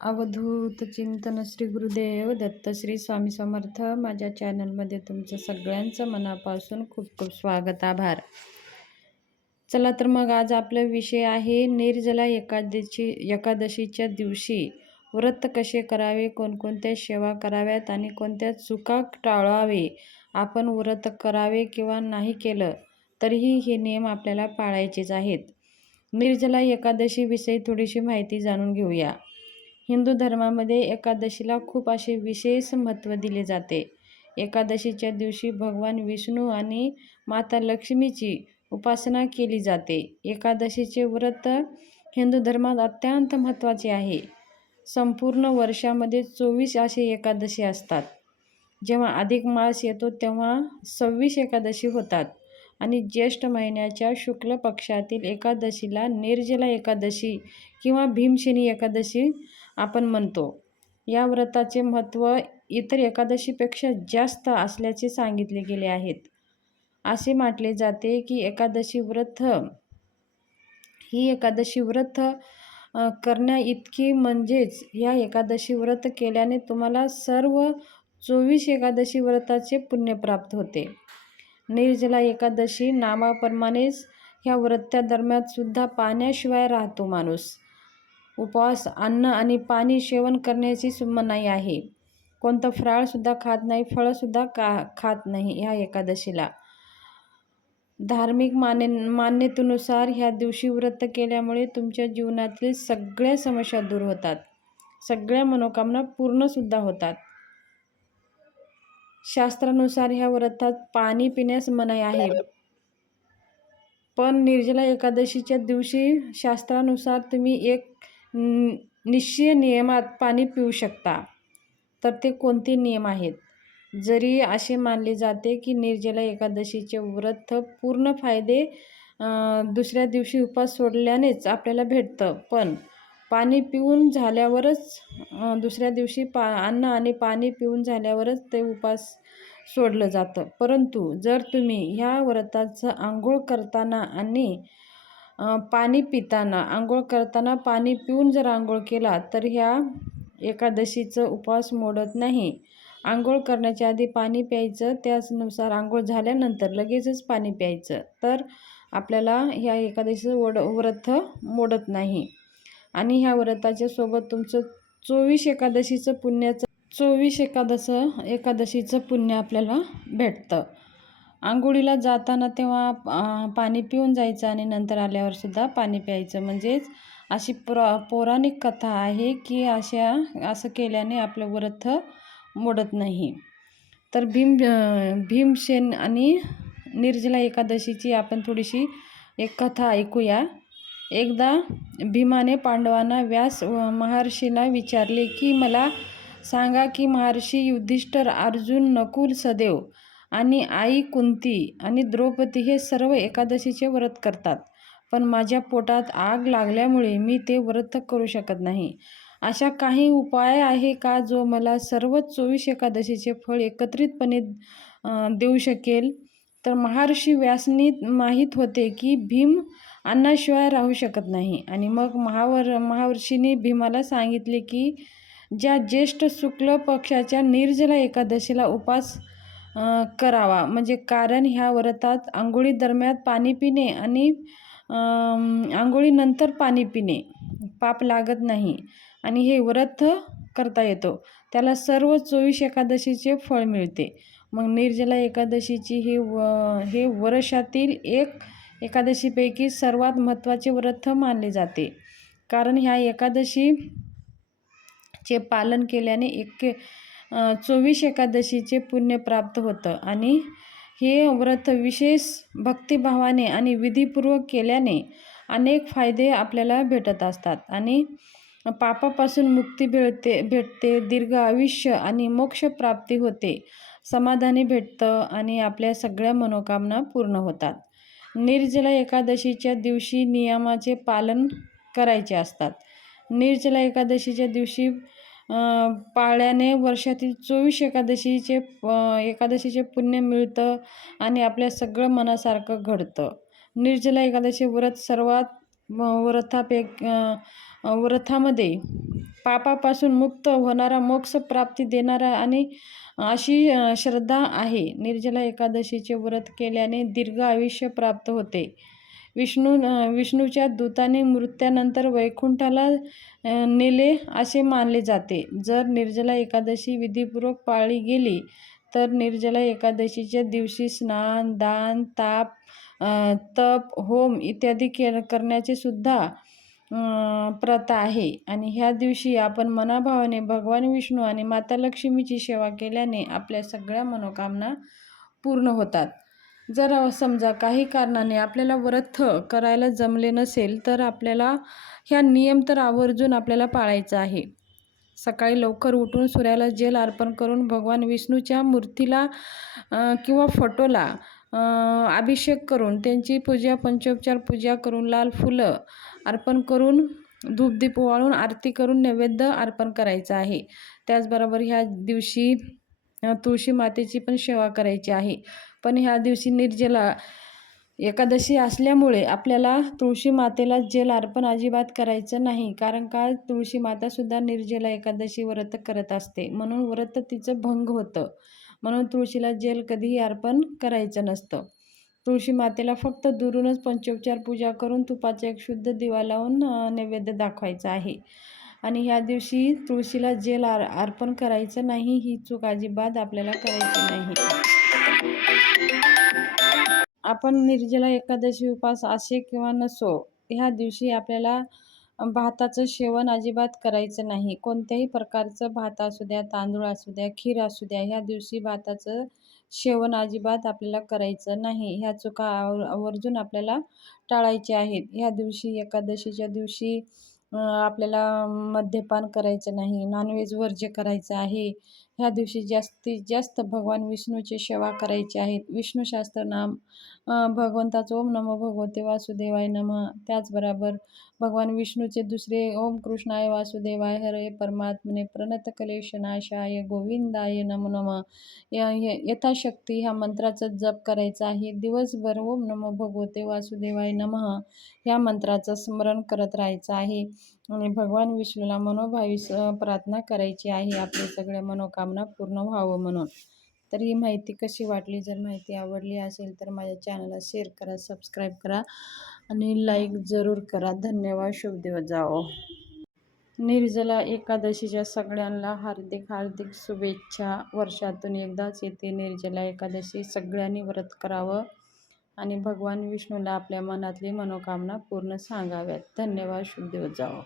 अवधूत चिंतन श्री गुरुदेव दत्त श्री स्वामी समर्थ. माझ्या चॅनलमध्ये तुमचं सगळ्यांचं मनापासून खूप खूप स्वागत आभार. चला तर मग आज आपला विषय आहे निर्जला एकादशी एकादशीच्या दिवशी व्रत कसे करावे कोणकोणत्या सेवा कराव्यात आणि कोणत्या चुका टाळावे आपण व्रत करावे किंवा नाही केलं तरीही हे नियम आपल्याला पाळायचेच आहेत. निर्जला एकादशीविषयी थोडीशी माहिती जाणून घेऊया. हिंदू धर्मामध्ये एकादशीला खूप असे विशेष महत्त्व दिले जाते. एकादशीच्या दिवशी भगवान विष्णू आणि माता लक्ष्मीची उपासना केली जाते. एकादशीचे व्रत हिंदू धर्मात अत्यंत महत्त्वाचे आहे. संपूर्ण वर्षामध्ये चोवीस असे एकादशी असतात. जेव्हा अधिक मास येतो तेव्हा सव्वीस एकादशी होतात. आणि ज्येष्ठ महिन्याच्या शुक्ल पक्षातील एकादशीला निर्जला एकादशी किंवा भीमशनी एकादशी आपण म्हणतो. या व्रताचे महत्त्व इतर एकादशीपेक्षा जास्त असल्याचे सांगितले गेले आहेत. असे म्हटले जाते की एकादशी व्रत ही एकादशी व्रत करण्या इतकी म्हणजेच या एकादशी व्रत केल्याने तुम्हाला सर्व चोवीस एकादशी व्रताचे पुण्य प्राप्त होते. निर्जला एकादशी नावाप्रमाणेच ह्या व्रत्यादरम्यान सुद्धा पाण्याशिवाय राहतो माणूस. उपवास अन्न आणि पाणी सेवन करण्याची मनाई आहे. कोणतं फराळसुद्धा खात नाही फळंसुद्धा का खात नाही ह्या एकादशीला. धार्मिक मान्य मान्यतेनुसार ह्या दिवशी व्रत केल्यामुळे तुमच्या जीवनातील सगळ्या समस्या दूर होतात. सगळ्या मनोकामना पूर्णसुद्धा होतात. शास्त्रानुसार ह्या व्रतात पाणी पिण्यास मनाई आहे. पण निर्जला एकादशीच्या दिवशी शास्त्रानुसार तुम्ही एक निश्चय नियमात पाणी पिऊ शकता. तर ते कोणते नियम आहेत? जरी असे मानले जाते की निर्जला एकादशीचे व्रत पूर्ण फायदे दुसऱ्या दिवशी उपास सोडल्यानेच आपल्याला भेटतं. पण पाणी पिऊन झाल्यावरच दुसऱ्या दिवशी पा अन्न आणि पाणी पिऊन झाल्यावरच ते उपास सोडलं जातं. परंतु जर तुम्ही ह्या व्रताचं आंघोळ करताना आणि पाणी पिताना आंघोळ करताना पाणी पिऊन जर आंघोळ केला तर ह्या एकादशीचं उपवास मोडत नाही. आंघोळ करण्याच्या आधी पाणी प्यायचं त्याचनुसार आंघोळ झाल्यानंतर लगेचच पाणी प्यायचं. तर आपल्याला ह्या एकादशीचं वड व्रत मोडत नाही. आणि ह्या व्रताच्या सोबत तुमचं चोवीस एकादशीचं पुण्याचं चोवीस एकादश एकादशीचं पुण्य आपल्याला भेटतं. आंघोळीला जाताना तेव्हा पाणी पिऊन जायचं आणि नंतर आल्यावरसुद्धा पाणी प्यायचं. म्हणजेच अशी पुरा पौराणिक कथा आहे की अशा असं केल्याने आपलं व्रत मोडत नाही. तर भीम भीमसेन आणि निर्जला एकादशीची आपण थोडीशी एक कथा ऐकूया. एकदा भीमाने पांडवांना व्यास महर्षीला विचारले की मला सांगा की महर्षी युधिष्ठर अर्जुन नकुल सदैव आणि आई कुंती आणि द्रौपदी हे सर्व एकादशीचे व्रत करतात. पण माझ्या पोटात आग लागल्यामुळे मी ते व्रत करू शकत नाही. अशा काही उपाय आहे का जो मला सर्व चोवीस एकादशीचे फळ एकत्रितपणे देऊ शकेल? तर महर्षी व्यासनी माहीत होते की भीम अन्नाशिवाय राहू शकत नाही आणि मग महावर महावर्षीने भीमाला सांगितले की ज्या ज्येष्ठ शुक्ल पक्षाच्या निर्जला एकादशीला उपास करावा. म्हणजे कारण ह्या व्रतात आंघोळी दरम्यान पाणी पिणे आणि आंघोळीनंतर पाणी पिणे. पाप लागत नाही. आणि हे व्रत करता येतो. त्याला सर्व चोवीस एकादशीचे फळ मिळते. मग निर्जला एकादशीची हे व हे वर्षातील एक एकादशीपैकी सर्वात महत्त्वाचे व्रत मानले जाते. कारण ह्या एकादशी चे पालन केल्याने एक चोवीस एकादशीचे पुण्य प्राप्त होतं. आणि हे व्रत विशेष भक्तिभावाने आणि विधीपूर्वक केल्याने अनेक फायदे आपल्याला भेटत असतात. आणि पापापासून मुक्ती भेटते भेटते दीर्घ आयुष्य आणि मोक्षप्राप्ती होते समाधानी भेटतं आणि आपल्या सगळ्या मनोकामना पूर्ण होतात. निर्जला एकादशीच्या दिवशी नियमाचे पालन करायचे असतात. निर्जला एकादशीच्या दिवशी पाळल्याने वर्षातील चोवीस एकादशीचे एकादशीचे पुण्य मिळतं आणि आपल्या सगळं मनासारखं घडतं. निर्जला एकादशी व्रत सर्वात व्रतापैक व्रथामध्ये पापापासून मुक्त होणारा मोक्ष प्राप्ती देणारा आणि अशी श्रद्धा आहे. निर्जला एकादशीचे व्रत केल्याने दीर्घ आयुष्य प्राप्त होते. विष्णू विष्णूच्या दूताने मृत्यानंतर वैकुंठाला नेले असे मानले जाते. जर निर्जला एकादशी विधीपूर्वक पाळली गेली तर निर्जला एकादशीच्या दिवशी स्नान दान ताप तप होम इत्यादी के करण्याचे सुद्धा प्रथा आहे. आणि ह्या दिवशी आपण मनाभावाने भगवान विष्णू आणि माता लक्ष्मीची सेवा केल्याने आपल्या सगळ्या मनोकामना पूर्ण होतात. जर समजा काही कारणाने आपल्याला व्रत करायला जमले नसेल तर आपल्याला ह्या नियम तर आवर्जून आपल्याला पाळायचा आहे. सकाळी लवकर उठून सूर्याला जेल अर्पण करून भगवान विष्णूच्या मूर्तीला किंवा फोटोला अभिषेक करून त्यांची पूजा पंचोपचार पूजा करून लाल फुलं अर्पण करून धूपदीप वाळून आरती करून नैवेद्य अर्पण करायचं आहे. त्याचबरोबर ह्या दिवशी तुळशी मातेची पण सेवा करायची आहे. पण ह्या दिवशी निर्जला एकादशी असल्यामुळे आपल्याला तुळशी मातेला जेल अर्पण अजिबात करायचं नाही. कारण का? तुळशी मातासुद्धा निर्जला एकादशी व्रत करत असते. म्हणून व्रत तिचं भंग होतं. म्हणून तुळशीला जेल कधीही अर्पण करायचं नसतं. तुळशी मातेला फक्त दुरूनच पंचोपचार पूजा करून तुपाचा एक शुद्ध दिवा लावून नैवेद्य दाखवायचा आहे. आणि ह्या दिवशी तुळशीला जेल आर अर्पण करायचं नाही ही चूक अजिबात आपल्याला करायची नाही. आपण निर्जला एकादशी उपास असे किंवा नसो ह्या दिवशी आपल्याला भाताचं सेवन अजिबात करायचं नाही. कोणत्याही प्रकारचं भात असू द्या तांदूळ असू द्या खीर असू द्या ह्या दिवशी भाताचं सेवन अजिबात आपल्याला करायचं नाही. ह्या चुका आव आवर्जून आपल्याला टाळायच्या आहेत. ह्या दिवशी एकादशीच्या दिवशी आपल्याला मद्यपान करायचं नाही नॉनव्हेज वर्ज्य करायचं आहे ह्या दिवशी जास्तीत जास्त भगवान विष्णूची सेवा करायची आहे. विष्णू नाम भगवंताचं ओम नमो भगवते वासुदेवाय नमः. त्याचबरोबर भगवान विष्णूचे दुसरे ओम कृष्णाय वासुदेवाय हरे परमात्मने प्रणत कलेशनाशाय गोविंदाय नमो नमः. य यथाशक्ती ह्या मंत्राचा जप करायचा आहे. दिवसभर ओम नमो भगवते वासुदेवाय नमः. ह्या मंत्राचं स्मरण करत राहायचं आहे. आणि भगवान विष्णूला मनोभावी प्रार्थना करायची आहे. आपले सगळे मनोकामना पूर्ण व्हावं म्हणून. तर ही माहिती कशी वाटली? जर माहिती आवडली असेल तर माझ्या चॅनलला शेअर करा सबस्क्राईब करा आणि लाईक जरूर करा. धन्यवाद. शुभ दिवस जाओ. निर्जला एकादशीच्या सगळ्यांना हार्दिक हार्दिक शुभेच्छा. वर्षातून एकदाच येते निर्जला एकादशी. सगळ्यांनी व्रत करावं आणि भगवान विष्णूला आपल्या मनातली मनोकामना पूर्ण सांगाव्यात. धन्यवाद. शुभ दिवस जाओ.